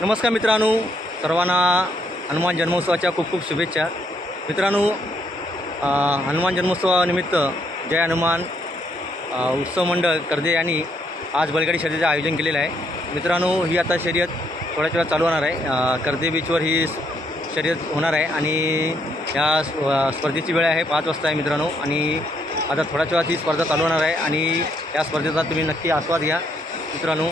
नमस्कार मित्रांनो, सर्वांना हनुमान जन्मोत्सवाच्या खूप खूप शुभेच्छा। मित्रांनो, हनुमान जन्मोत्सवानिमित्त जय हनुमान उत्सव मंडळ कर्दे यांनी आज बैलगाडी शर्यतीचं आयोजन केलेलं आहे। मित्रांनो, ही आता शर्यत थोड्याच वेळात चालू होणार आहे। कर्दे बीचवर ही शर्यत होणार आहे आणि या स्पर्धेची वेळ आहे 5 वाजता आहे मित्रांनो। आणि आता थोड्याच वेळात ही स्पर्धा चालू होणार आहे आणि या स्पर्धेचा तुम्ही नक्की आस्वाद घ्या मित्रांनो,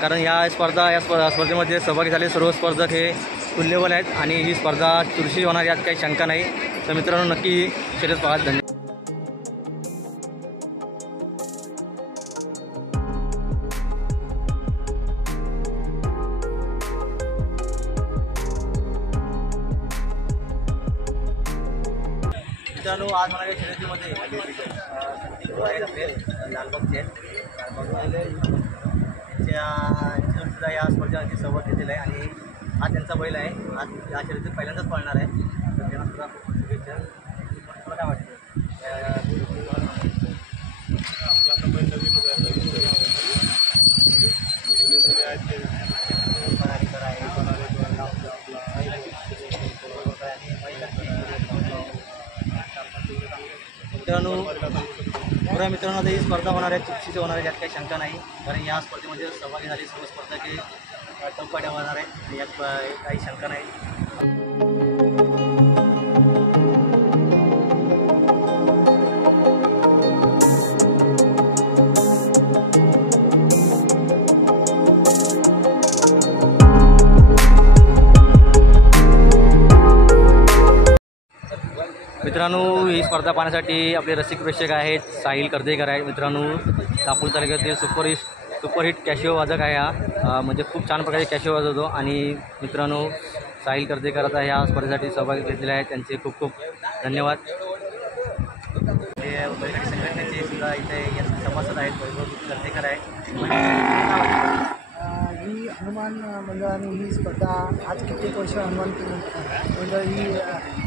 कारण या स्पर्धेमध्ये सहभागी झाले सर्व स्पर्धक हे तुल्यबल आहेत आणि ही स्पर्धा चुरशी होणार यात काही शंका नाही। तर मित्रांनो, नक्की शर्यत पहा। धन्यवाद। मित्रांनो, आज होणाऱ्या शर्यतीमध्ये लालबागचे सुद्धा या स्पर्धेमध्ये सहभाग घेतलेला आहे आणि हा त्यांचा बैल आहे। आज या शर्यतीत पहिल्यांदाच पळणार आहे, तर त्यांना सुद्धा खूप शुभेच्छा। मला काय वाटतं आपला बैल नवीन मित्रांनो आता ही स्पर्धा होणार आहे, चुरशीची होणार आहे, यात काही शंका नाही, कारण या स्पर्धेमध्ये सहभागी झाले सर्व स्पर्धक हे टप्प्यावर होणार आहे, यात काही शंका नाही। मित्रांनो, ही स्पर्धा पाहण्यासाठी आपले रसिक प्रेक्षक आहेत। साहिल कर्देकर आहे मित्रांनो, दापोली तालुक्यातील सुपरहिट कॅशिओ वादक आहे हा, म्हणजे खूप छान प्रकारे कॅशिओ वाजवतो। आणि मित्रांनो, साहिल कर्देकर आता ह्या स्पर्धेसाठी सहभागी घेतलेले आहेत, त्यांचे खूप खूप धन्यवाद। हे बैलगाडी संघटनेचे सुद्धा इथे सभासद आहेत, वैभव कर्देकर आहे। ही हनुमान मंडळाने ही स्पर्धा आज कित्येक वर्ष हनुमान मंडळ ही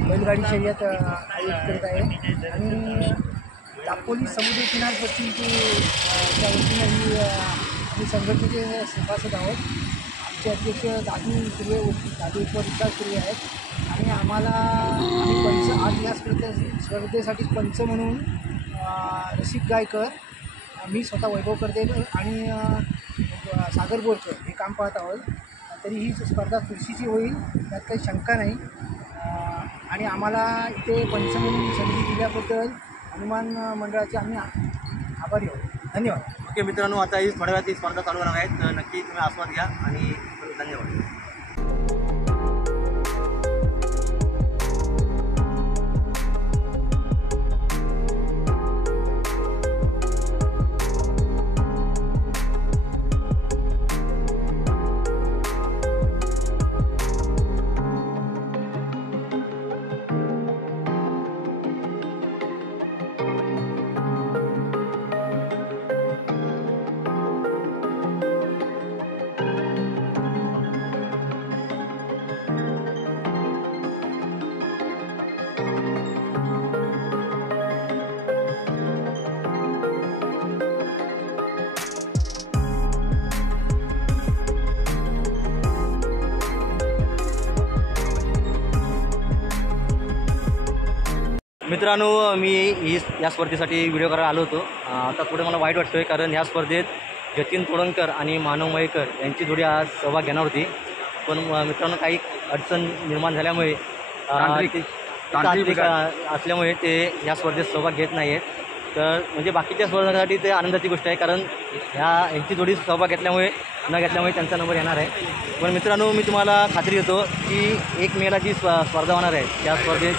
बैलगाडी शर्यत आयोजित करत आहे आणि दापोली समुद्र किनारपट्टीच्या वतीनं ही आम्ही संघटनेचे सभासद आहोत। आमचे अध्यक्ष दादू सुर्वे आहेत आणि आम्हाला आज या स्पर्धेसाठी पंच म्हणून रसिक गायकर, मी स्वतः वैभव कर्देकर आणि सागर बोरकर हे काम पाहत आहोत। तरी ही स्पर्धा चुरशीची होईल यात काही शंका नाही आणि आम्हाला इथे पंच म्हणून संधी दिल्याबद्दल हनुमान मंडळाचे आम्ही आभारी आहोत। धन्यवाद। ओके मित्रांनो, आता ही थोड्या स्पर्धा चालू होणार आहेत, तर नक्की तुम्ही आस्वाद घ्या आणि धन्यवाद। मित्रांनो, मी या स्पर्धेसाठी व्हिडिओ करायला आलो होतो। आता पुढे मला वाईट वाटतोय, कारण ह्या स्पर्धेत जतीन तोडणकर आणि मानव मयेकर यांची जोडी आज सहभाग घेणार होती, पण मित्रांनो काही अडचण निर्माण झाल्यामुळे तांत्रिक असल्यामुळे ते ह्या स्पर्धेत सहभाग घेत नाही आहेत। तर म्हणजे बाकीच्या स्पर्धकांसाठी ते आनंदाची गोष्ट आहे, कारण यांची जोडी सहभाग घेतल्यामुळे त्यांचा नंबर येणार आहे। पण मित्रांनो, मी तुम्हाला खात्री देतो की 1 मेला जी स्पर्धा होणार आहे त्या स्पर्धेत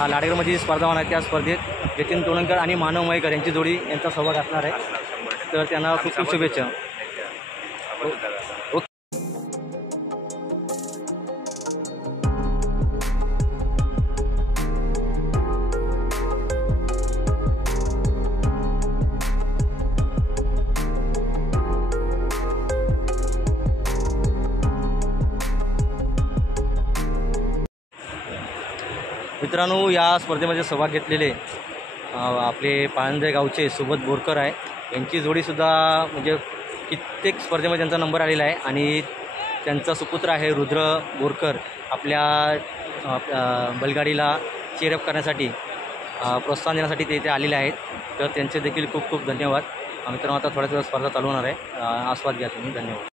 लाडेगावमध्ये जी स्पर्धा होणार आहे त्या स्पर्धेत जतीन तोडणकर आणि मानव मयेकर यांची जोडी यांचा सहभाग असणार आहे, तर त्यांना खूप खूप शुभेच्छा। मित्रांनो, या स्पर्धेमध्ये सहभाग घेतलेले आपले पाळंदे गावचे सुबोध बोरकर आहे, यांची जोडीसुद्धा म्हणजे कित्येक स्पर्धेमध्ये त्यांचा नंबर आलेला आहे आणि त्यांचा सुपुत्र आहे रुद्र बोरकर आपल्या बैलगाडीला चेअरअप करण्यासाठी प्रोत्साहन देण्यासाठी ते इथे आलेले आहेत. तर त्यांचे देखील खूप खूप धन्यवाद. मित्रांनो आता थोड्याच वेळ स्पर्धा चालू होणार आहे. आस्वाद घ्या तुम्ही. धन्यवाद.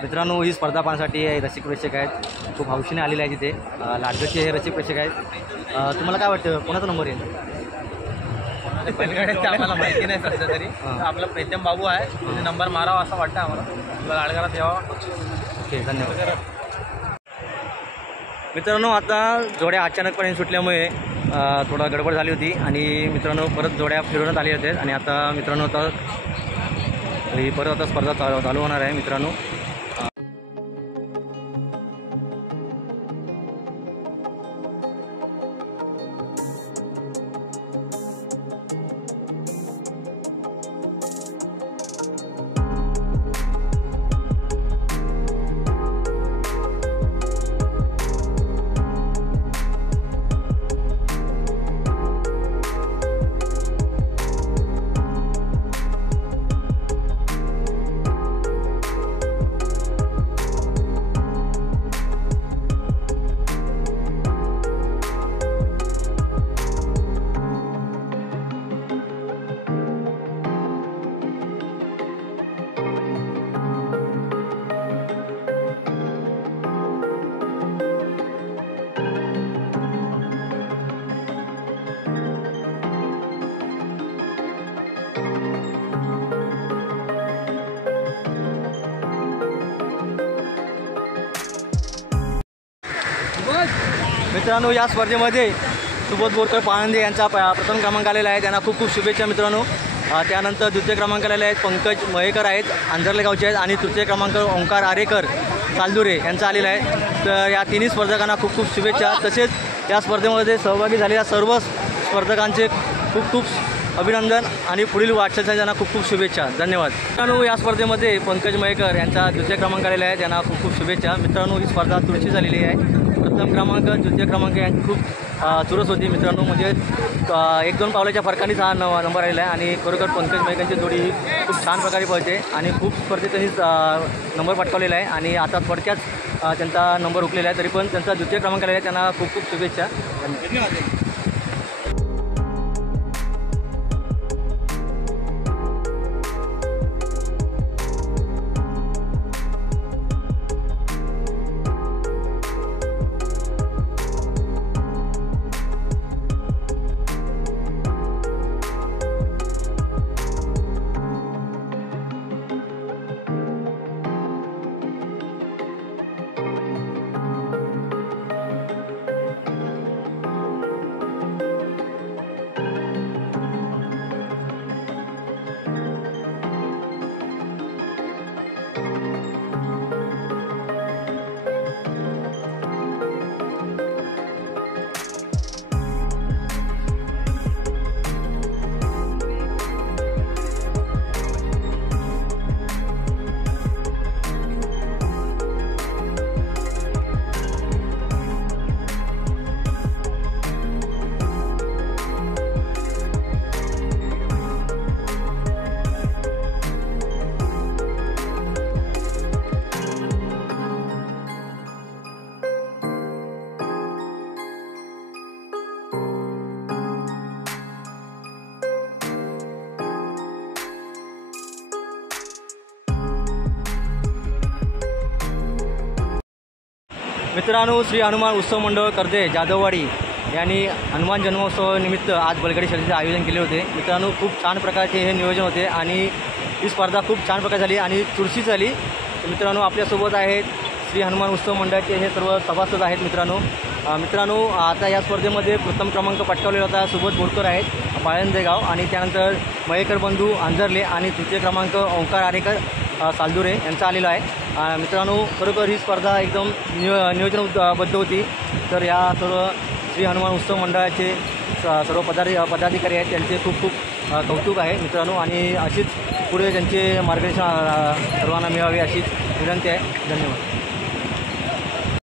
मित्रांनो ही स्पर्धा पाहण्यासाठी रसिक प्रेक्षक आहेत, खूप हौशीने आलेले आहेत तिथे. लाडगडचे हे रसिक प्रेक्षक आहेत. तुम्हाला काय वाटतं कोणाचा नंबर येईल? बैलगाड्याचं आम्हाला माहिती नाही सध्या तरी. आपला प्रीतम बाबू आहे, नंबर मारावा असं वाटतं आम्हाला. लाडगडात यावा. ओके, धन्यवाद. मित्रांनो आता जोड्या अचानकपणे सुटल्यामुळे थोडा गडबड झाली होती आणि मित्रांनो परत जोड्या फिरवण्यात आल्या होत्या आणि आता मित्रांनो आता ही परत आता स्पर्धा चालू होणार आहे. मित्रांनो मित्रांनो या स्पर्धेमध्ये सुबोध बोरकर पाळंदे यांचा प्रथम क्रमांक आलेला आहे. त्यांना खूप खूप शुभेच्छा मित्रांनो. त्यानंतर द्वितीय क्रमांक आलेले आहेत पंकज मयेकर आहेत, आंजर्ले गावचे आहेत आणि तृतीय क्रमांक ओंकार आरेकर सालदुरे यांचा आलेला आहे. तर या तिन्ही स्पर्धकांना खूप खूप शुभेच्छा. तसेच या स्पर्धेमध्ये सहभागी झालेल्या सर्व स्पर्धकांचे खूप खूप अभिनंदन आणि पुढील वाटचालीसाठी त्यांना खूप खूप शुभेच्छा. धन्यवाद. मित्रांनो या स्पर्धेमध्ये पंकज मयेकर यांचा द्वितीय क्रमांक आलेला आहे. त्यांना खूप खूप शुभेच्छा. मित्रांनो ही स्पर्धा तुळशी झालेली आहे. प्रथम क्रमांक द्वितीय क्रमांक यांची खूप चुरस होती मित्रांनो. म्हणजे 1-2 पावलाच्या फरकानेच हा नंबर आलेला आहे आणि खरोखर पंकज मयेकरांची जोडी खूप छान प्रकारे पळते आणि खूप स्पर्धेत त्यांनी नंबर पटकावलेला आहे आणि आता थोडक्याच त्यांचा नंबर हुकलेला आहे. तरी पण त्यांचा द्वितीय क्रमांक आलेला आहे. त्यांना खूप खूप शुभेच्छा. धन्यवाद. मित्रांनो श्री हनुमान उत्सव मंडळ कर्जे जाधववाडी यांनी हनुमान जन्मोत्सवानिमित्त आज बैलगाडी शर्यतीचे आयोजन केले होते. मित्रांनो, खूप छान प्रकारचे हे नियोजन होते आणि ही स्पर्धा खूप छान प्रकारे झाली आणि चुरशी झाली. तर मित्रांनो, आपल्यासोबत आहेत श्री हनुमान उत्सव मंडळाचे हे सर्व सभासद आहेत. मित्रांनो, आता या स्पर्धेमध्ये प्रथम क्रमांक पटकावलेला होता सुबोध बोरकर आहेत बाळंदे गाव, आणि त्यानंतर मयेकर बंधू अंजरले, आणि तृतीय क्रमांक ओंकार आरेकर सालदुरे यांचा आलेला आहे. मित्रांनो, खरोखर ही स्पर्धा एकदम नियोजनबद्ध होती. तर या सर्व श्री हनुमान उत्सव मंडळाचे सर्व पदाधिकारी आहेत त्यांचे खूप खूप कौतुक आहे मित्रांनो, आणि अशीच पुढे त्यांचे मार्गदर्शन सर्वांना मिळावे अशीच विनंती आहे. धन्यवाद.